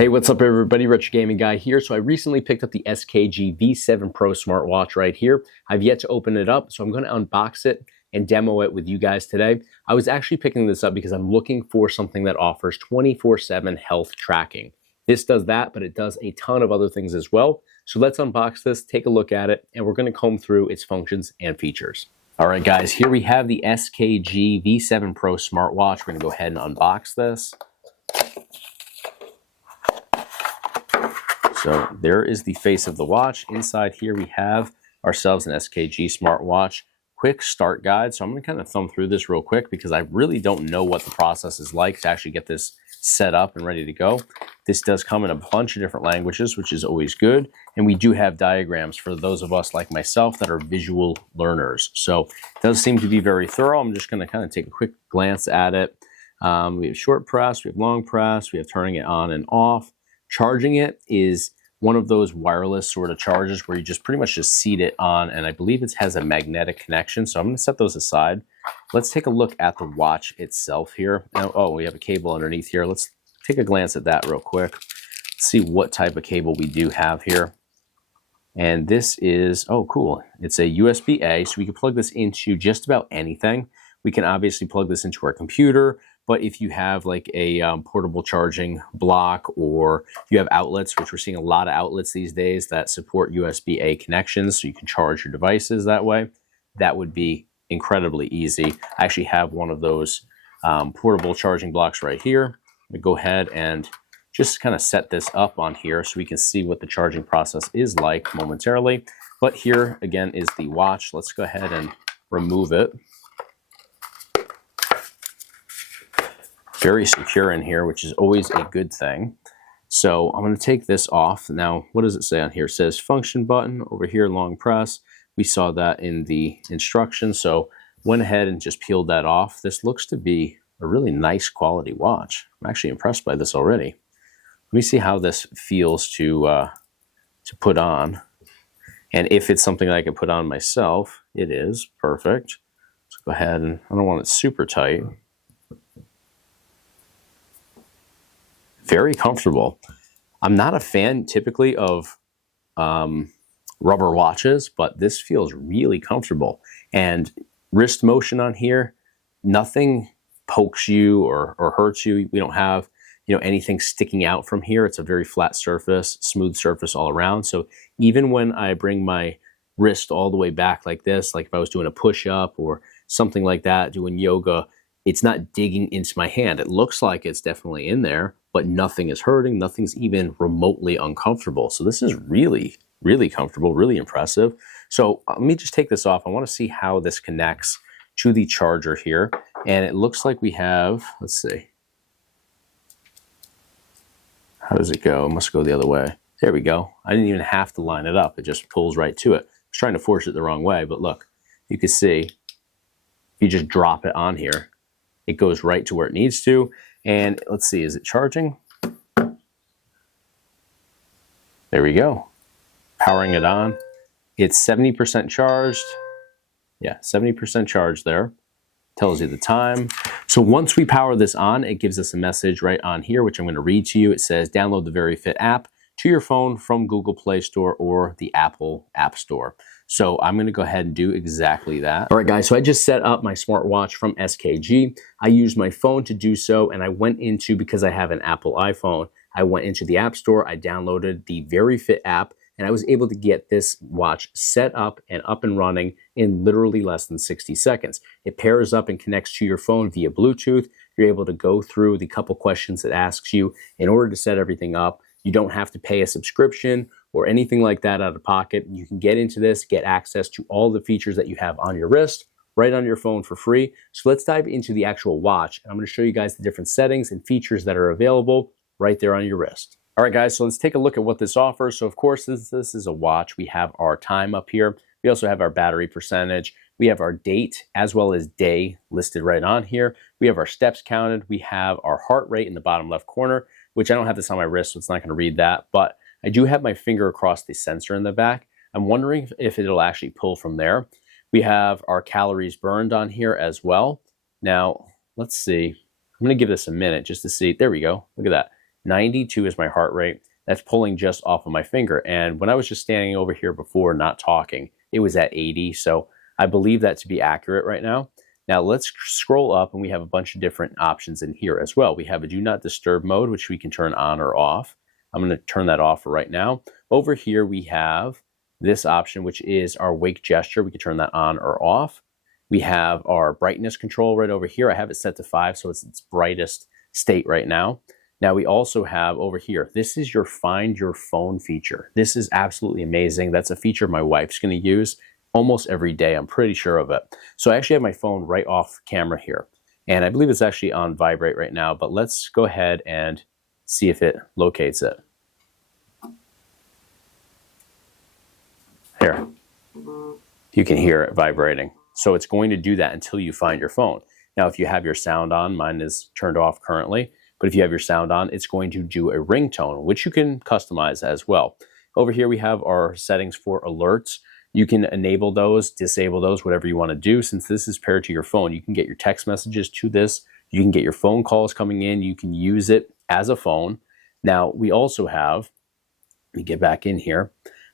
Hey, what's up everybody? Retro Gaming Guy here. So I recently picked up the SKG V7 Pro smartwatch right here. I've yet to open it up, so I'm going to unbox it and demo it with you guys today. I was actually picking this up because I'm looking for something that offers 24/7 health tracking. This does that, but it does a ton of other things as well. So let's unbox this, take a look at it, and we're going to comb through its functions and features. All right, guys, here we have the SKG V7 Pro smartwatch. We're going to go ahead and unbox this. So there is the face of the watch. Inside here we have ourselves an SKG Smart Watch quick start guide. So I'm going to kind of thumb through this real quick because I really don't know what the process is like to actually get this set up and ready to go. This does come in a bunch of different languages, which is always good. And we do have diagrams for those of us like myself that are visual learners. So it does seem to be very thorough. I'm just going to kind of take a quick glance at it. We have short press, we have long press, we have turning it on and off. Charging it is one of those wireless sort of chargers where you just pretty much just seat it on, and I believe it has a magnetic connection. So I'm going to set those aside. Let's take a look at the watch itself here. Oh, we have a cable underneath here. Let's take a glance at that real quick. Let's see what type of cable we do have here. And this is, oh, cool. It's a USB-A, so we can plug this into just about anything. We can obviously plug this into our computer, but if you have like a portable charging block, or you have outlets, which we're seeing a lot of outlets these days that support USB-A connections, so you can charge your devices that way, that would be incredibly easy. I actually have one of those portable charging blocks right here. I'm gonna go ahead and just kind of set this up on here so we can see what the charging process is like momentarily. But here again is the watch. Let's go ahead and remove it. Very secure in here, which is always a good thing. So I'm going to take this off. Now, what does it say on here? It says function button over here, long press. We saw that in the instructions, so went ahead and just peeled that off. This looks to be a really nice quality watch. I'm actually impressed by this already. Let me see how this feels to put on. And if it's something I can put on myself, it is perfect. Let's go ahead, and I don't want it super tight. Very comfortable. I'm not a fan typically of rubber watches, but this feels really comfortable. And wrist motion on here, nothing pokes you or hurts you. We don't have anything sticking out from here. It's a very flat surface, smooth surface all around. So even when I bring my wrist all the way back like this, like if I was doing a push-up or something like that, doing yoga, it's not digging into my hand. It looks like it's definitely in there, but nothing is hurting. Nothing's even remotely uncomfortable. So this is really, really comfortable, really impressive. So let me just take this off. I want to see how this connects to the charger here. And it looks like we have, let's see. How does it go? It must go the other way. There we go. I didn't even have to line it up. It just pulls right to it. I was trying to force it the wrong way, but look, you can see, if you just drop it on here, it goes right to where it needs to. And let's see, is it charging? There we go. Powering it on. It's 70% charged. Yeah, 70% charged there. Tells you the time. So once we power this on, it gives us a message right on here, which I'm going to read to you. It says, download the Very Fit app to your phone from Google Play Store or the Apple App Store. So I'm going to go ahead and do exactly that. All right, guys, so I just set up my smartwatch from SKG. I used my phone to do so, and I went into, because I have an Apple iPhone, I went into the App Store, I downloaded the Very Fit app, and I was able to get this watch set up and running in literally less than 60 seconds. It pairs up and connects to your phone via Bluetooth. You're able to go through the couple questions it asks you in order to set everything up. You don't have to pay a subscription or anything like that out of pocket. You can get into this, get access to all the features that you have on your wrist, right on your phone for free. So let's dive into the actual watch. I'm going to show you guys the different settings and features that are available right there on your wrist. All right, guys, so let's take a look at what this offers. So of course, this is a watch. We have our time up here. We also have our battery percentage. We have our date as well as day listed right on here. We have our steps counted. We have our heart rate in the bottom left corner, which I don't have this on my wrist, so it's not going to read that, but I do have my finger across the sensor in the back. I'm wondering if it'll actually pull from there. We have our calories burned on here as well. Now, let's see. I'm going to give this a minute just to see. There we go. Look at that. 92 is my heart rate. That's pulling just off of my finger. And when I was just standing over here before not talking, it was at 80. So I believe that to be accurate right now. Now let's scroll up and we have a bunch of different options in here as well. We have a do not disturb mode, which we can turn on or off. I'm going to turn that off for right now. Over here we have this option, which is our wake gesture. We can turn that on or off. We have our brightness control right over here. I have it set to 5, so it's its brightest state right now. Now we also have over here, this is your find your phone feature. This is absolutely amazing. That's a feature my wife's going to use almost every day. I'm pretty sure of it. So I actually have my phone right off camera here. And I believe it's actually on vibrate right now, but let's go ahead and see if it locates it. Here, you can hear it vibrating. So it's going to do that until you find your phone. Now, if you have your sound on, mine is turned off currently, but if you have your sound on, it's going to do a ringtone, which you can customize as well. Over here, we have our settings for alerts. You can enable those, disable those, whatever you want to do. Since this is paired to your phone, you can get your text messages to this. You can get your phone calls coming in. You can use it as a phone. Now, we also have, let me get back in here.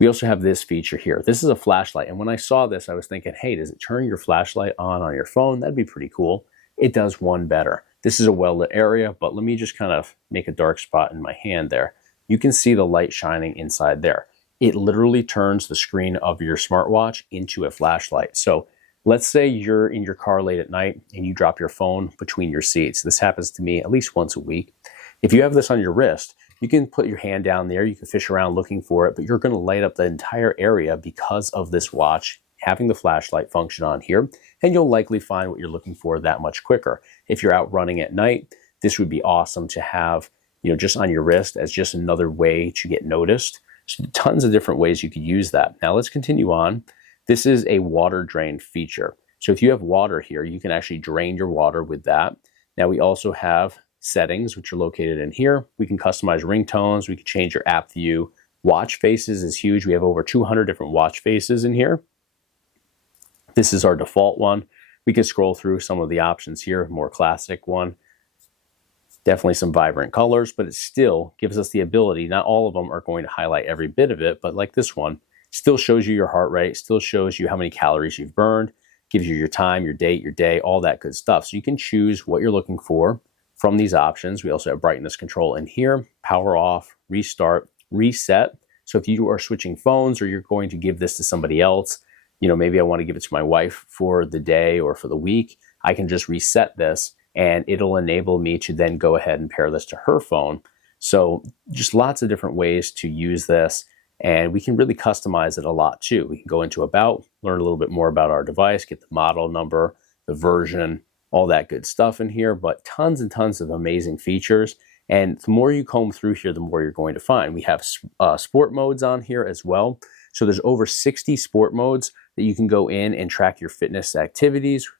We also have this feature here. This is a flashlight. And when I saw this, I was thinking, hey, does it turn your flashlight on your phone? That'd be pretty cool. It does one better. This is a well-lit area, but let me just kind of make a dark spot in my hand there. You can see the light shining inside there. It literally turns the screen of your smartwatch into a flashlight. So let's say you're in your car late at night and you drop your phone between your seats. This happens to me at least once a week. If you have this on your wrist, you can put your hand down there, you can fish around looking for it, but you're going to light up the entire area because of this watch having the flashlight function on here, and you'll likely find what you're looking for that much quicker. If you're out running at night, this would be awesome to have, just on your wrist as just another way to get noticed. So tons of different ways you could use that. Now let's continue on. This is a water drain feature. So if you have water here, you can actually drain your water with that. Now we also have settings, which are located in here. We can customize ringtones. We can change your app view. Watch faces is huge. We have over 200 different watch faces in here. This is our default one. We can scroll through some of the options here. More classic one. Definitely some vibrant colors, but it still gives us the ability. Not all of them are going to highlight every bit of it, but like this one, still shows you your heart rate, still shows you how many calories you've burned, gives you your time, your date, your day, all that good stuff. So you can choose what you're looking for from these options. We also have brightness control in here, power off, restart, reset. So if you are switching phones or you're going to give this to somebody else, maybe I want to give it to my wife for the day or for the week, I can just reset this and it'll enable me to then go ahead and pair this to her phone. So just lots of different ways to use this, and we can really customize it a lot too. We can go into about, learn a little bit more about our device, get the model number, the version, all that good stuff in here, but tons and tons of amazing features. And the more you comb through here, the more you're going to find. We have sport modes on here as well. So there's over 60 sport modes that you can go in and track your fitness activities.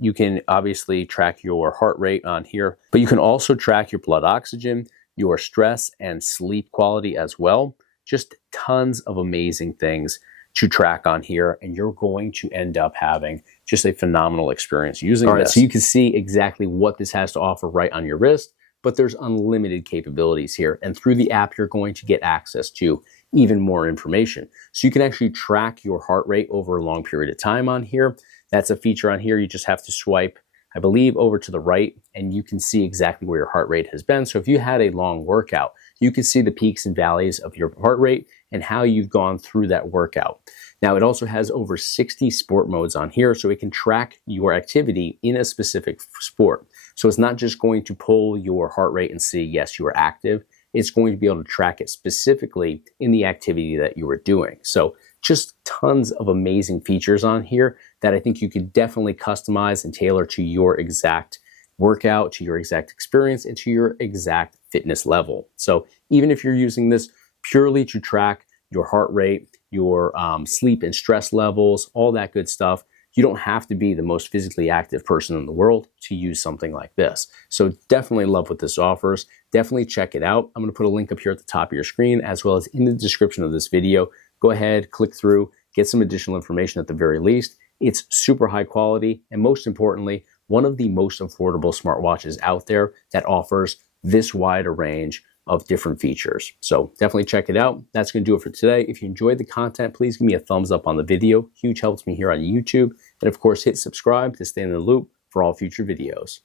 You can obviously track your heart rate on here, but you can also track your blood oxygen, your stress and sleep quality as well. Just tons of amazing things to track on here, and you're going to end up having just a phenomenal experience using this. So you can see exactly what this has to offer right on your wrist, but there's unlimited capabilities here. And through the app, you're going to get access to even more information. So you can actually track your heart rate over a long period of time on here. That's a feature on here. You just have to swipe, I believe, over to the right, and you can see exactly where your heart rate has been. So if you had a long workout, you can see the peaks and valleys of your heart rate and how you've gone through that workout. Now, it also has over 60 sport modes on here, so it can track your activity in a specific sport. So it's not just going to pull your heart rate and see, yes, you are active. It's going to be able to track it specifically in the activity that you were doing. So just tons of amazing features on here that I think you could definitely customize and tailor to your exact workout, to your exact experience, and to your exact fitness level. So even if you're using this purely to track your heart rate, your sleep and stress levels, all that good stuff, you don't have to be the most physically active person in the world to use something like this. So definitely love what this offers. Definitely check it out. I'm going to put a link up here at the top of your screen, as well as in the description of this video. Go ahead, click through, get some additional information at the very least. It's super high quality, and most importantly, one of the most affordable smartwatches out there that offers this wide a range of different features. So definitely check it out. That's going to do it for today. If you enjoyed the content, please give me a thumbs up on the video. Huge helps me here on YouTube. And of course, hit subscribe to stay in the loop for all future videos.